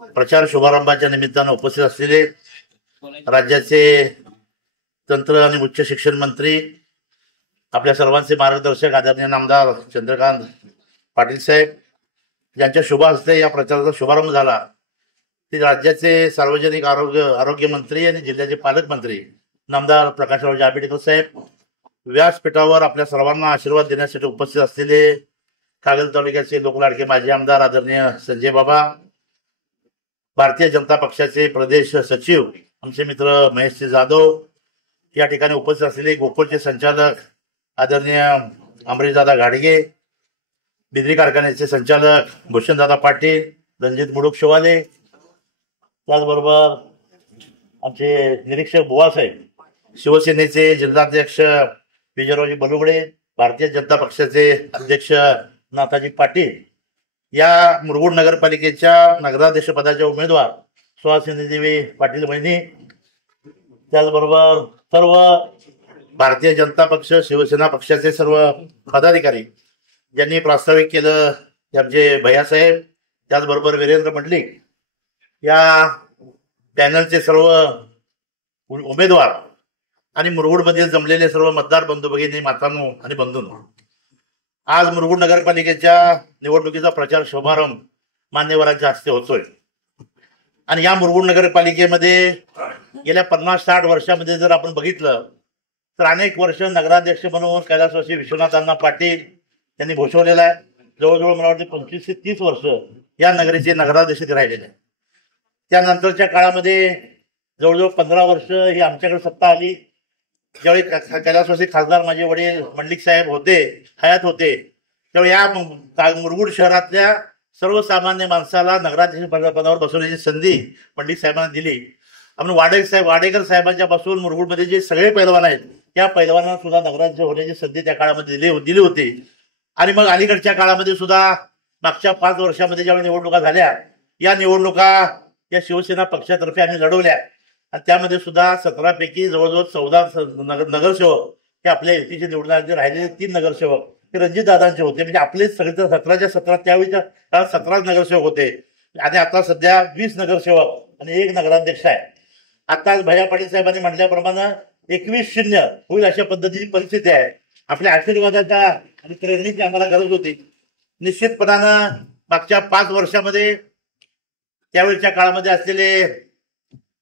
प्रचार शुभारंभाच्या निमित्तानं उपस्थित असलेले राज्याचे तंत्र आणि उच्च शिक्षण मंत्री, आपल्या सर्वांचे मार्गदर्शक आदरणीय नामदार चंद्रकांत पाटील साहेब, ज्यांच्या शुभ हस्ते या प्रचाराचा शुभारंभ झाला, ते राज्याचे सार्वजनिक आरोग्य मंत्री आणि जिल्ह्याचे पालकमंत्री नामदार प्रकाशराव जांभेडकर साहेब, व्यासपीठावर आपल्या सर्वांना आशीर्वाद देण्यासाठी उपस्थित असलेले कागल तालुक्याचे लोकलाडके माजी आमदार आदरणीय संजय बाबा, भारतीय जनता पक्षाचे प्रदेश सचिव आमचे मित्र महेश जाधव, या ठिकाणी उपस्थित असलेले गोकुळचे संचालक आदरणीय अमरीशदादा घाडगे, बिद्री कारखान्याचे संचालक भूषणदादा पाटील, रणजित मुडुक शिवाले, त्याचबरोबर आमचे निरीक्षक बुवासाहेब, शिवसेनेचे जिल्हाध्यक्ष विजयरावजी बलुगडे, भारतीय जनता पक्षाचे अध्यक्ष नाथाजी पाटील, या मुरगुड नगरपालिकेच्या नगराध्यक्ष पदाच्या उमेदवार सुहासिनी देवी पाटील बहिणी, त्याचबरोबर सर्व भारतीय जनता पक्ष शिवसेना पक्षाचे सर्व पदाधिकारी ज्यांनी प्रास्ताविक केलं, आमचे भैयासाहेब, त्याचबरोबर वीरेंद्र मंडलिक, या पॅनलचे सर्व उमेदवार आणि मुरगुडमधील जमलेले सर्व मतदार बंधू भगिनी, मातांनो आणि बंधूंनो, आज मुरगुड नगरपालिकेच्या निवडणुकीचा प्रचार शुभारंभ मान्यवरांच्या हस्ते होतोय. आणि या मुरगुड नगरपालिकेमध्ये गेल्या 50-60 वर्षामध्ये जर आपण बघितलं तर अनेक वर्ष नगराध्यक्ष म्हणून कैलासवासी विश्वनाथांना पाटील यांनी भूषवलेला आहे. जवळजवळ मला वाटते 25 ते 30 वर्ष या नगरीचे नगराध्यक्ष राहिलेले आहे. त्यानंतरच्या काळामध्ये जवळजवळ 15 वर्ष ही आमच्याकडे सत्ता आली. ज्यावेळी कैलासवासी खासदार माझे वडील मंडलिक साहेब होते, हयात होते, त्यावेळी या मुरगुड शहरातल्या सर्वसामान्य माणसाला नगराध्यक्ष पदावर बसवण्याची संधी मंडलिक साहेबांना दिली. आपण वाडेकर साहेबांच्या पासून मुरगुडमध्ये जे सगळे पैलवान आहेत त्या पैलवानांना सुद्धा नगराध्यक्ष होण्याची संधी त्या काळामध्ये दिली होती. आणि मग अलीकडच्या काळामध्ये सुद्धा मागच्या 5 वर्षामध्ये ज्यावेळी निवडणुका झाल्या, या निवडणुका या शिवसेना पक्षातर्फे आम्ही लढवल्या आणि त्यामध्ये सुद्धा 17 पैकी जवळजवळ 14 नगरसेवक हे आपल्या युतीचे निवडून राहिलेले 3 नगरसेवक हे रणजित दादांचे होते. म्हणजे आपले सगळे 17च्या 17 त्यावेळीच्या काळात 17 नगरसेवक होते आणि आता सध्या 20 नगरसेवक आणि 1 नगराध्यक्ष आहे. आता भैया पाटील साहेबांनी म्हटल्याप्रमाणे 21-0 होईल अशा पद्धतीची परिस्थिती आहे. आपल्या आशीर्वादाच्या आणि प्रेरणेची आम्हाला गरज होती. निश्चितपणानं मागच्या 5 वर्षामध्ये त्यावेळच्या काळामध्ये असलेले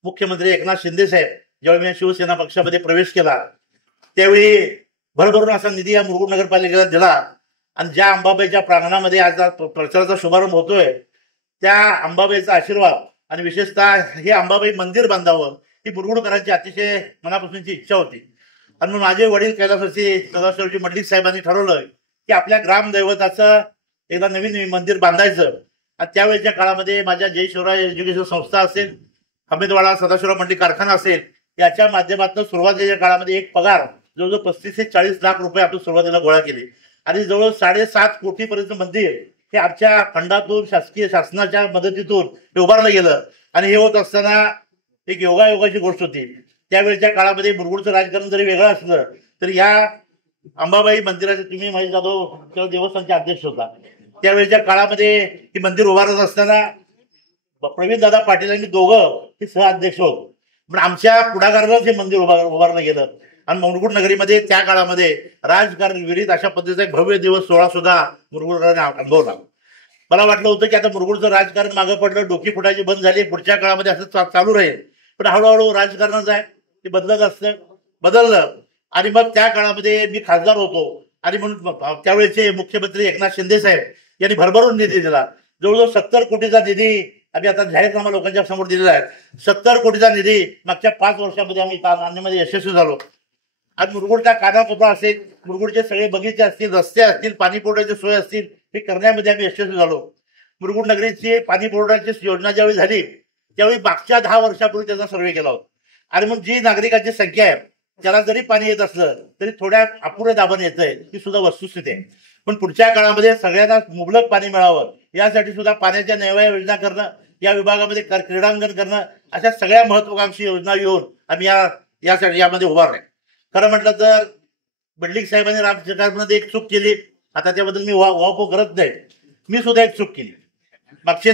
मुख्यमंत्री एकनाथ शिंदे साहेब ज्यावेळी मी शिवसेना पक्षामध्ये प्रवेश केला त्यावेळी भरभरून असा निधी या मुरगुड नगरपालिकेला दिला. आणि ज्या अंबाबाईच्या प्रांगणामध्ये आज प्रचाराचा शुभारंभ होतोय त्या अंबाबाईचा आशीर्वाद आणि विशेषतः हे अंबाबाई मंदिर बांधावं ही मुरगुडकरांची अतिशय मनापासूनची इच्छा होती. आणि मग माझे वडील कैलासवासी सदाशिवजी मंडलिक साहेबांनी ठरवलं की आपल्या ग्रामदैवताचं एकदा नवीन मंदिर बांधायचं. आणि त्यावेळेच्या काळामध्ये माझ्या जय शिवराय एज्युकेशन संस्था असेल, हमीदवाडा सदाशिवराव मंडलिक कारखाना असेल, याच्या माध्यमातून सुरुवातीच्या काळामध्ये एक पगार जवळजवळ 35 ते 40 लाख रुपये आपण सुरुवातीला गोळा केले आणि जवळ 7.5 कोटीपर्यंत मंदिर हे आमच्या फंडातून शासनाच्या मदतीतून हे उभारलं गेलं. आणि हे होत असताना एक योगायोगाची गोष्ट होती. त्यावेळेच्या काळामध्ये मुरगुडचं राजकारण जरी वेगळं असलं तरी या अंबाबाई मंदिराचे तुम्ही महेश जाधव देवस्थानचे अध्यक्ष होता, त्यावेळेच्या काळामध्ये हे मंदिर उभारत असताना प्रवीणदादा पाटील यांनी दोघं हे सह-अध्यक्ष होत. पण आमच्या पुढाकारानंच हे मंदिर उभारलं गेलं. आणि मुरगुड नगरीमध्ये त्या काळामध्ये राजकारण विरहित अशा पद्धतीचा एक भव्य दिवस सोहळा सुद्धा मुरगुडकरांनी अनुभवला. मला वाटलं होतं की आता मुरगुडचं राजकारण मागं पडलं, डोकी फुटायची बंद झाली, पुढच्या काळामध्ये असं चालू राहील. पण हळूहळू राजकारणाचं आहे ते बदलत असतं, बदललं. आणि मग त्या काळामध्ये मी खासदार होतो आणि म्हणून त्यावेळेचे मुख्यमंत्री एकनाथ शिंदे साहेब यांनी भरभरून निधी दिला. जवळजवळ 70 कोटीचा निधी आम्ही आता जाहीरनामा लोकांच्या समोर दिलेला आहे. 70 कोटीचा निधी मागच्या 5 वर्षामध्ये आम्ही आणण्यामध्ये यशस्वी झालो. आज मुरगुडचा कानाकोपरा असेल, मुरगुडचे सगळे बगीचे असतील, रस्ते असतील, पाणी पुरवठ्याची सोय असतील, हे करण्यामध्ये आम्ही यशस्वी झालो. मुरगुड नगरीची पाणी पुरवठ्याची योजना ज्यावेळी झाली त्यावेळी मागच्या 10 वर्षापूर्वी त्याचा सर्वे केला होता. आणि मग जी नागरिकांची संख्या आहे त्याला जरी पाणी येत असलं तरी थोड्या अपुऱ्या दाबाने येतंय, ही सुद्धा वस्तुस्थिती आहे. पण पुढच्या काळामध्ये सगळ्यांना मुबलक पाणी मिळावं यासाठी सुद्धा पाण्याच्या नव्या योजना करणं, या विभागामध्ये क्रीडांगण करणं, अशा सगळ्या महत्वाकांक्षी योजना येऊन आम्ही यासाठी यामध्ये उभारले. खरं म्हटलं तर मंडलिक साहेबांनी राजकारणामध्ये एक चूक केली, आता त्याबद्दल मी वाहपो करत नाही, मी सुद्धा एक चूक केली. मागचे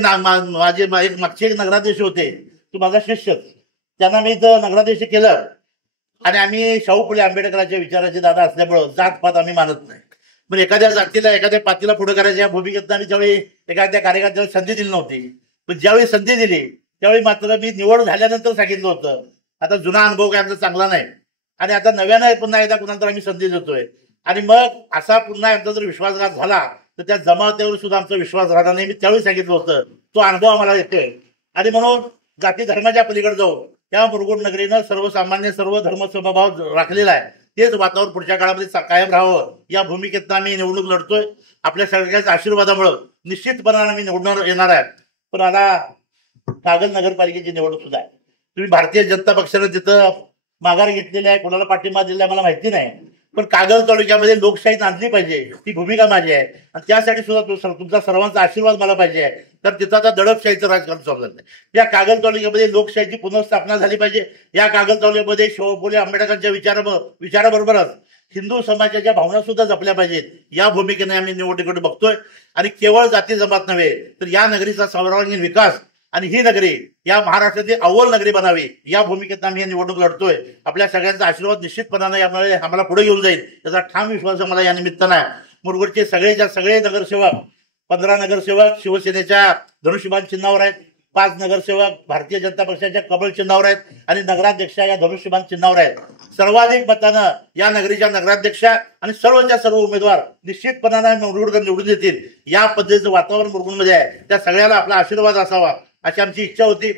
एक नगराध्यक्ष होते, तू माझा शिष्य, त्यांना मी इथं नगराध्यक्ष केलं. आणि आम्ही शाहू फुले आंबेडकरांच्या विचाराचे दादा असल्यामुळं जातपात आम्ही मानत नाही. पण एखाद्या जातीला एखाद्या पातीला पुढे करायच्या या भूमिकेत आम्ही त्यावेळी एखाद्या कार्यकर्त्याला संधी दिली नव्हती. पण ज्यावेळी संधी दिली त्यावेळी मात्र मी निवड झाल्यानंतर सांगितलं होतं, आता जुना अनुभव काय आमचा चांगला नाही आणि आता नव्यानं पुन्हा एकदा कुणाला आम्ही संधी देतोय. आणि मग असा पुन्हा एकदा जर विश्वासघात झाला तर त्या जमावतेवर सुद्धा आमचा विश्वास राहणार नाही. मी त्यावेळी सांगितलं होतं, तो अनुभव आम्हाला येतोय. आणि म्हणून जाती धर्माच्या पलीकडे जाऊ त्या मुरगुड नगरीनं सर्वसामान्य सर्व धर्म समभाव राखलेला आहे. तेच वातावरण पुढच्या काळामध्ये कायम राहावं या भूमिकेत आम्ही निवडणूक लढतोय. आपल्या सगळ्यांच्या आशीर्वादामुळे निश्चितपणाने आम्ही निवडून येणार आहे. पण आता कागल नगरपालिकेची निवडणूक सुद्धा आहे. तुम्ही भारतीय जनता पक्षाने तिथं माघार घेतलेली आहे, कोणाला पाठिंबा दिला मला माहिती नाही. पण कागल तालुक्यामध्ये लोकशाही आणली पाहिजे, ती भूमिका माझी आहे. आणि त्यासाठी सुद्धा तुमचा सर्वांचा आशीर्वाद मला पाहिजे आहे. तर तिथं आता दडपशाहीचं राजकारण चालू आहे. या कागल तालुक्यामध्ये लोकशाहीची पुनर्स्थापना झाली पाहिजे. या कागल तालुक्यामध्ये शाहू फुले आंबेडकरांच्या विचाराबरोबरच हिंदू समाजाच्या भावना सुद्धा जपल्या पाहिजेत. या भूमिकेने आम्ही निवडणुकीकडे बघतोय. आणि केवळ जाती जमात नव्हे तर या नगरीचा सर्वांगीण विकास आणि ही नगरी या महाराष्ट्रातील अव्वल नगरी बनावी या भूमिकेत आम्ही ही निवडणूक लढतोय. आपल्या सगळ्यांचा आशीर्वाद निश्चितपणाने यामुळे आम्हाला पुढे घेऊन जाईल याचा ठाम विश्वास आम्हाला या निमित्तानं आहे. मुरगुडचे सगळे नगरसेवक, 15 नगरसेवक शिवसेनेच्या धनुष्यबाण चिन्हावर आहेत, 5 नगरसेवक भारतीय जनता पक्षाच्या कमळ चिन्हावर आहेत आणि नगराध्यक्ष या धनुष्यबाण चिन्हावर आहेत. सर्वाधिक मतानं या नगरीच्या नगराध्यक्षा आणि सर्वच्या सर्व उमेदवार निश्चितपणाने निवडून येतील. या पद्धतीचं वातावरण मुरगुडमध्ये आहे. त्या सगळ्याला आपला आशीर्वाद असावा अशी आमची इच्छा होती.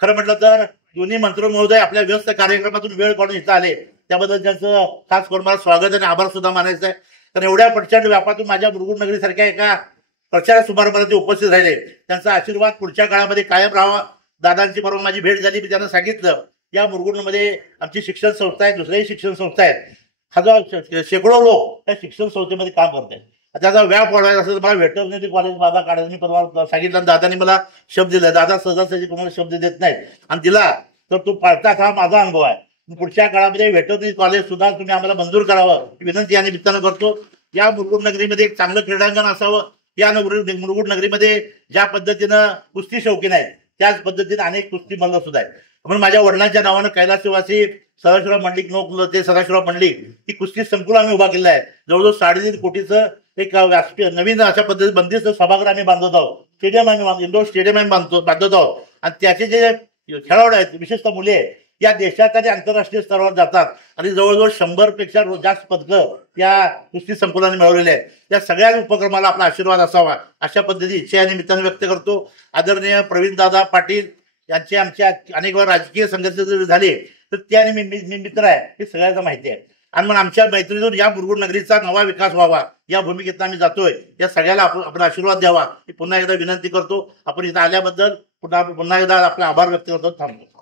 खरं म्हटलं तर दोन्ही मंत्री महोदय आपल्या व्यस्त कार्यक्रमातून वेळ काढून इथं आले, त्याबद्दल त्यांचं खास करून मला स्वागत आणि आभार सुद्धा मानायचं आहे. कारण एवढ्या प्रचंड व्यापातून माझ्या मुरगुड नगरीसारख्या एका प्रचार समारंभाला ते उपस्थित राहिले. त्यांचा आशीर्वाद पुढच्या काळामध्ये कायम राहावा. दादांची बरोबर माझी भेट झाली. मी त्यांना सांगितलं, या मुरगुडमध्ये आमची शिक्षण संस्था आहे, दुसऱ्याही शिक्षण संस्था आहेत, हजार शेकडो लोक त्या शिक्षण संस्थेमध्ये काम करत आहेत. त्याचा व्याप वाढवायचा असेल तर मला व्हेटरनरी कॉलेज माझा काढायचं मी परवा सांगितलं. दादानी मला शब्द दिला, दादा सहजासहजी कोणाला शब्द देत नाहीत आणि दिला तर तो पाळतात, हा माझा अनुभव आहे. पुढच्या काळामध्ये व्हेटरनरी कॉलेज सुद्धा तुम्ही आम्हाला मंजूर करावं विनंती या निमित्तानं करतो. या मुरगुड नगरीमध्ये एक चांगलं क्रीडांगण असावं. या मुरगुड नगरीमध्ये ज्या पद्धतीनं कुस्ती शौकीन आहेत त्याच पद्धतीने अनेक कुस्ती मल्ल सुद्धा आहेत. म्हणून माझ्या वडिलांच्या नावानं कैलासवासी सदाशिवराव मंडलिक ते सदाशिवराव मंडलिक ही कुस्ती संकुल आम्ही उभा केलं आहे. जवळजवळ 3.5 कोटीचं एक नवीन अशा पद्धतीने बंदिस्त सभागृह आम्ही बांधत आहोत. स्टेडियम आम्ही इंडोर स्टेडियम आम्ही बांधत आहोत. आणि त्याचे जे खेळाडू आहेत, विशेषतः मुले, या देशात आणि आंतरराष्ट्रीय स्तरावर जातात आणि जवळजवळ 100 पेक्षा जास्त पदकं या कुस्ती संकुलाने मिळवलेले आहेत. त्या सगळ्या उपक्रमाला आपला आशीर्वाद असावा अशा पद्धती इच्छा या निमित्ताने व्यक्त करतो. आदरणीय प्रवीणदादा पाटील यांचे आमच्या अनेक वेळा राजकीय संघर्ष जरी झाले तर त्याने मी मित्र आहे हे सगळ्यांना माहिती आहे. आणि मग आमच्या मैत्रीतून या मुरगुड नगरीचा नवा विकास व्हावा या भूमिकेत आम्ही जातोय. या सगळ्याला आपण आशीर्वाद द्यावा ही पुन्हा एकदा विनंती करतो. आपण इथं आल्याबद्दल पुन्हा एकदा आपला आभार व्यक्त करतो. थांबतो.